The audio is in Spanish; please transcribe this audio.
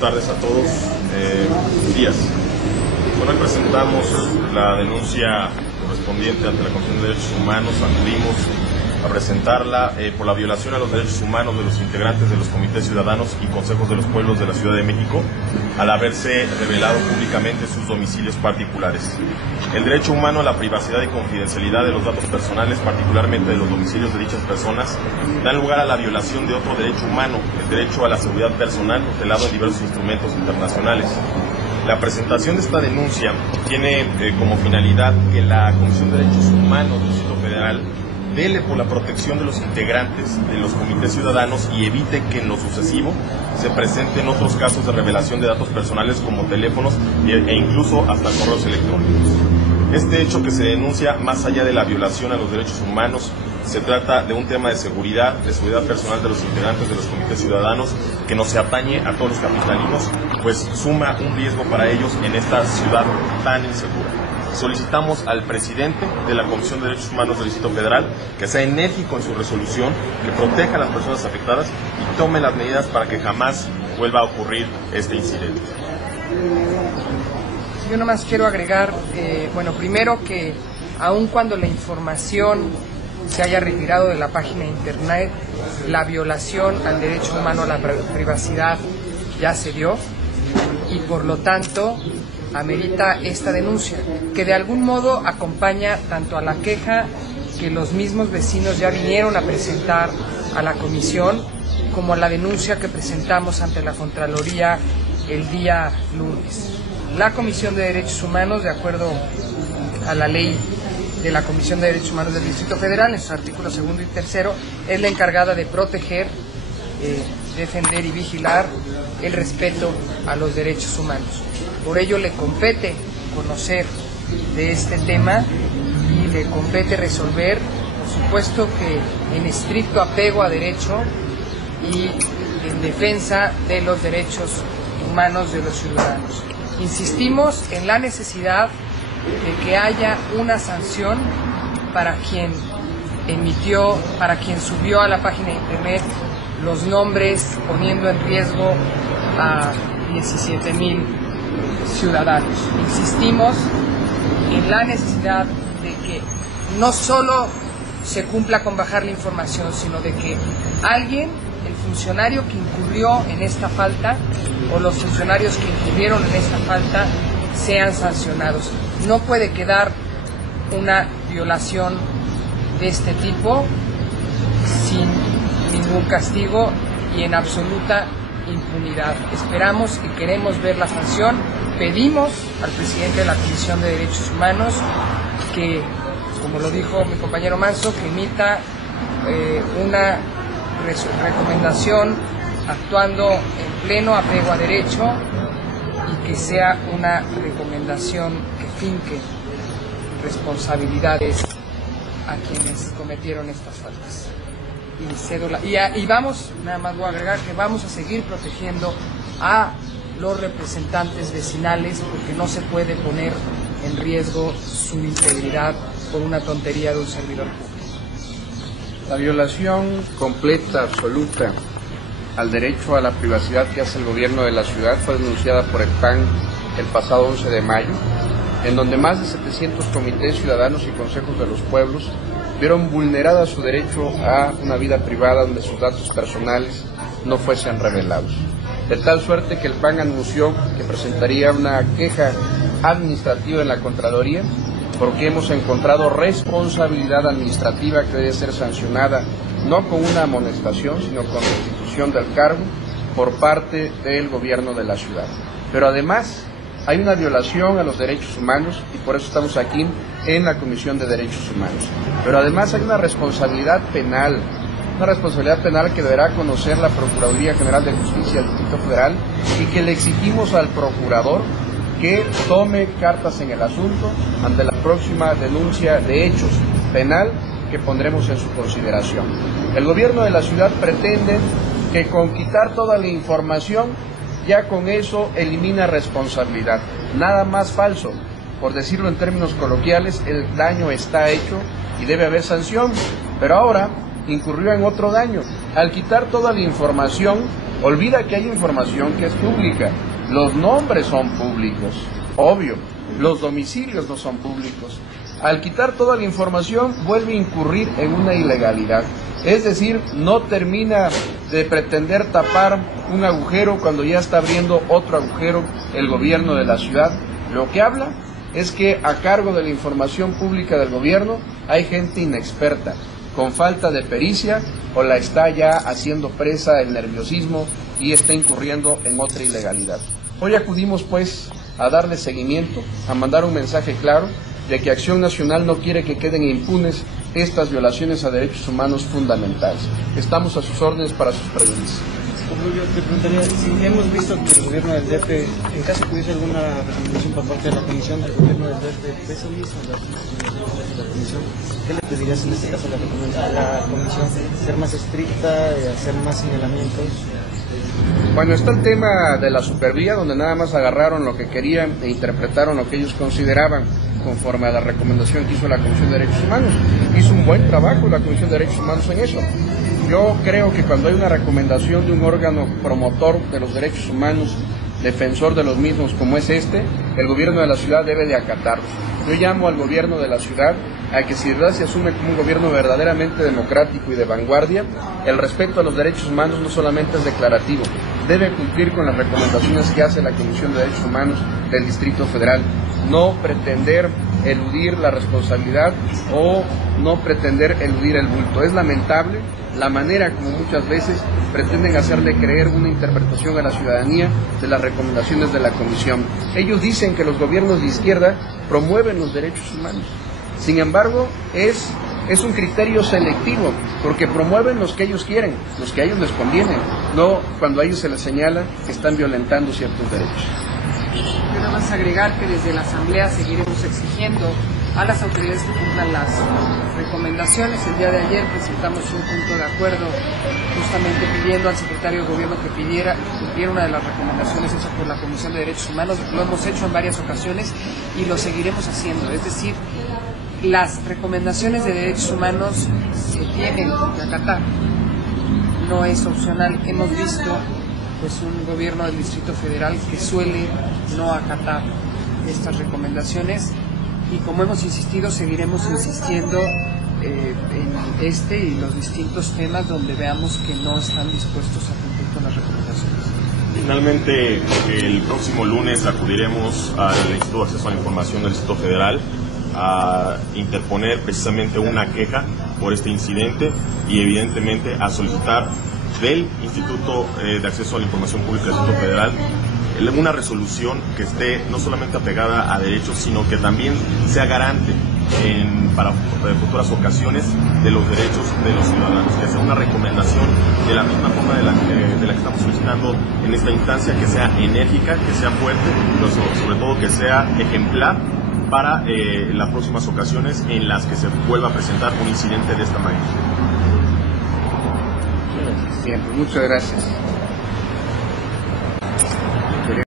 tardes a todos. Buenos días. Bueno, hoy presentamos la denuncia correspondiente ante la Comisión de Derechos Humanos. Acudimos a presentarla por la violación a los derechos humanos de los integrantes de los comités ciudadanos y consejos de los pueblos de la Ciudad de México, al haberse revelado públicamente sus domicilios particulares. El derecho humano a la privacidad y confidencialidad de los datos personales, particularmente de los domicilios de dichas personas, da lugar a la violación de otro derecho humano, el derecho a la seguridad personal, tutelado en diversos instrumentos internacionales. La presentación de esta denuncia tiene como finalidad que la Comisión de Derechos Humanos del Distrito Federal vele por la protección de los integrantes de los comités ciudadanos y evite que en lo sucesivo se presenten otros casos de revelación de datos personales como teléfonos e incluso hasta correos electrónicos. Este hecho que se denuncia, más allá de la violación a los derechos humanos, se trata de un tema de seguridad personal de los integrantes de los comités ciudadanos que no se atañe a todos los capitalinos, pues suma un riesgo para ellos en esta ciudad tan insegura. Solicitamos al presidente de la Comisión de Derechos Humanos del Distrito Federal que sea enérgico en su resolución, que proteja a las personas afectadas y tome las medidas para que jamás vuelva a ocurrir este incidente. Yo nomás quiero agregar, primero que aun cuando la información se haya retirado de la página de internet, la violación al derecho humano a la privacidad ya se dio y por lo tanto amerita esta denuncia, que de algún modo acompaña tanto a la queja que los mismos vecinos ya vinieron a presentar a la comisión, como a la denuncia que presentamos ante la Contraloría el día lunes. La Comisión de Derechos Humanos, de acuerdo a la ley de la Comisión de Derechos Humanos del Distrito Federal, en sus artículos 2 y 3, es la encargada de proteger, defender y vigilar el respeto a los derechos humanos. Por ello le compete conocer de este tema y le compete resolver, por supuesto que en estricto apego a derecho y en defensa de los derechos humanos de los ciudadanos. Insistimos en la necesidad de que haya una sanción para quien subió a la página de internet los nombres poniendo en riesgo a 17,000 ciudadanos. Insistimos en la necesidad de que no solo se cumpla con bajar la información, sino de que alguien, el funcionario que incurrió en esta falta o los funcionarios que incurrieron en esta falta sean sancionados. No puede quedar una violación de este tipo sin ningún castigo y en absoluta impunidad. Esperamos y queremos ver la sanción. Pedimos al presidente de la Comisión de Derechos Humanos que, como lo dijo mi compañero Manso, que emita una recomendación actuando en pleno apego a derecho y que sea una recomendación que finque responsabilidades a quienes cometieron estas faltas. Y vamos, nada más voy a agregar que vamos a seguir protegiendo a los representantes vecinales porque no se puede poner en riesgo su integridad por una tontería de un servidor público. La violación completa, absoluta, al derecho a la privacidad que hace el gobierno de la ciudad fue denunciada por el PAN el pasado 11 de mayo, en donde más de 700 comités ciudadanos y consejos de los pueblos vieron vulnerada su derecho a una vida privada donde sus datos personales no fuesen revelados. De tal suerte que el PAN anunció que presentaría una queja administrativa en la Contraloría porque hemos encontrado responsabilidad administrativa que debe ser sancionada no con una amonestación, sino con destitución del cargo por parte del gobierno de la ciudad. Pero además hay una violación a los derechos humanos y por eso estamos aquí en la Comisión de Derechos Humanos. Pero además hay una responsabilidad penal que deberá conocer la Procuraduría General de Justicia del Distrito Federal y que le exigimos al procurador que tome cartas en el asunto ante la próxima denuncia de hechos penal que pondremos en su consideración. El gobierno de la ciudad pretende que con quitar toda la información ya con eso elimina responsabilidad. Nada más falso. Por decirlo en términos coloquiales, el daño está hecho y debe haber sanción. Pero ahora incurrió en otro daño. Al quitar toda la información, Olvida que hay información que es pública. Los nombres son públicos, obvio. Los domicilios no son públicos. Al quitar toda la información, vuelve a incurrir en una ilegalidad. Es decir, no termina de pretender tapar un agujero cuando ya está abriendo otro agujero el gobierno de la ciudad. Lo que habla es que a cargo de la información pública del gobierno hay gente inexperta, con falta de pericia, o la está ya haciendo presa el nerviosismo y está incurriendo en otra ilegalidad. Hoy acudimos pues a darle seguimiento, a mandar un mensaje claro de que Acción Nacional no quiere que queden impunes estas violaciones a derechos humanos fundamentales. Estamos a sus órdenes para sus preguntas. Yo te preguntaría, si hemos visto que el gobierno del DF, en caso que hubiese alguna recomendación por parte de la comisión del gobierno del DF, eso mismo, la comisión, ¿qué le pedirías en este caso a la comisión? ¿Ser más estricta, hacer más señalamientos? Bueno, está el tema de la supervía, donde nada más agarraron lo que querían e interpretaron lo que ellos consideraban conforme a la recomendación que hizo la Comisión de Derechos Humanos. Hizo un buen trabajo la Comisión de Derechos Humanos en eso. Yo creo que cuando hay una recomendación de un órgano promotor de los derechos humanos, defensor de los mismos como es este, el gobierno de la ciudad debe de acatarlos. Yo llamo al gobierno de la ciudad a que si de verdad se asume como un gobierno verdaderamente democrático y de vanguardia, el respeto a los derechos humanos no solamente es declarativo, debe cumplir con las recomendaciones que hace la Comisión de Derechos Humanos del Distrito Federal, no pretender eludir la responsabilidad o no pretender eludir el bulto. Es lamentable la manera como muchas veces pretenden hacerle creer una interpretación a la ciudadanía de las recomendaciones de la Comisión. Ellos dicen que los gobiernos de izquierda promueven los derechos humanos. Sin embargo, es un criterio selectivo, porque promueven los que ellos quieren, los que a ellos les convienen, no cuando a ellos se les señala que están violentando ciertos derechos. Yo nada más agregar que desde la Asamblea seguiremos exigiendo a las autoridades que cumplan las recomendaciones. El día de ayer presentamos un punto de acuerdo justamente pidiendo al secretario de Gobierno que cumpliera una de las recomendaciones hechas por la Comisión de Derechos Humanos. Lo hemos hecho en varias ocasiones y lo seguiremos haciendo. Es decir, las recomendaciones de derechos humanos se tienen que acatar. No es opcional. Hemos visto pues un gobierno del Distrito Federal que suele no acatar estas recomendaciones. Y como hemos insistido, seguiremos insistiendo en este y los distintos temas donde veamos que no están dispuestos a cumplir con las recomendaciones. Finalmente, el próximo lunes acudiremos al Instituto de Acceso a la Información del Distrito Federal a interponer precisamente una queja por este incidente y evidentemente a solicitar del Instituto de Acceso a la Información Pública del Distrito Federal una resolución que esté no solamente apegada a derechos, sino que también sea garante para futuras ocasiones de los derechos de los ciudadanos, que sea una recomendación de la misma forma de la que estamos solicitando en esta instancia, que sea enérgica, que sea fuerte, pero sobre todo que sea ejemplar para las próximas ocasiones en las que se vuelva a presentar un incidente de esta magnitud. Bien, muchas gracias.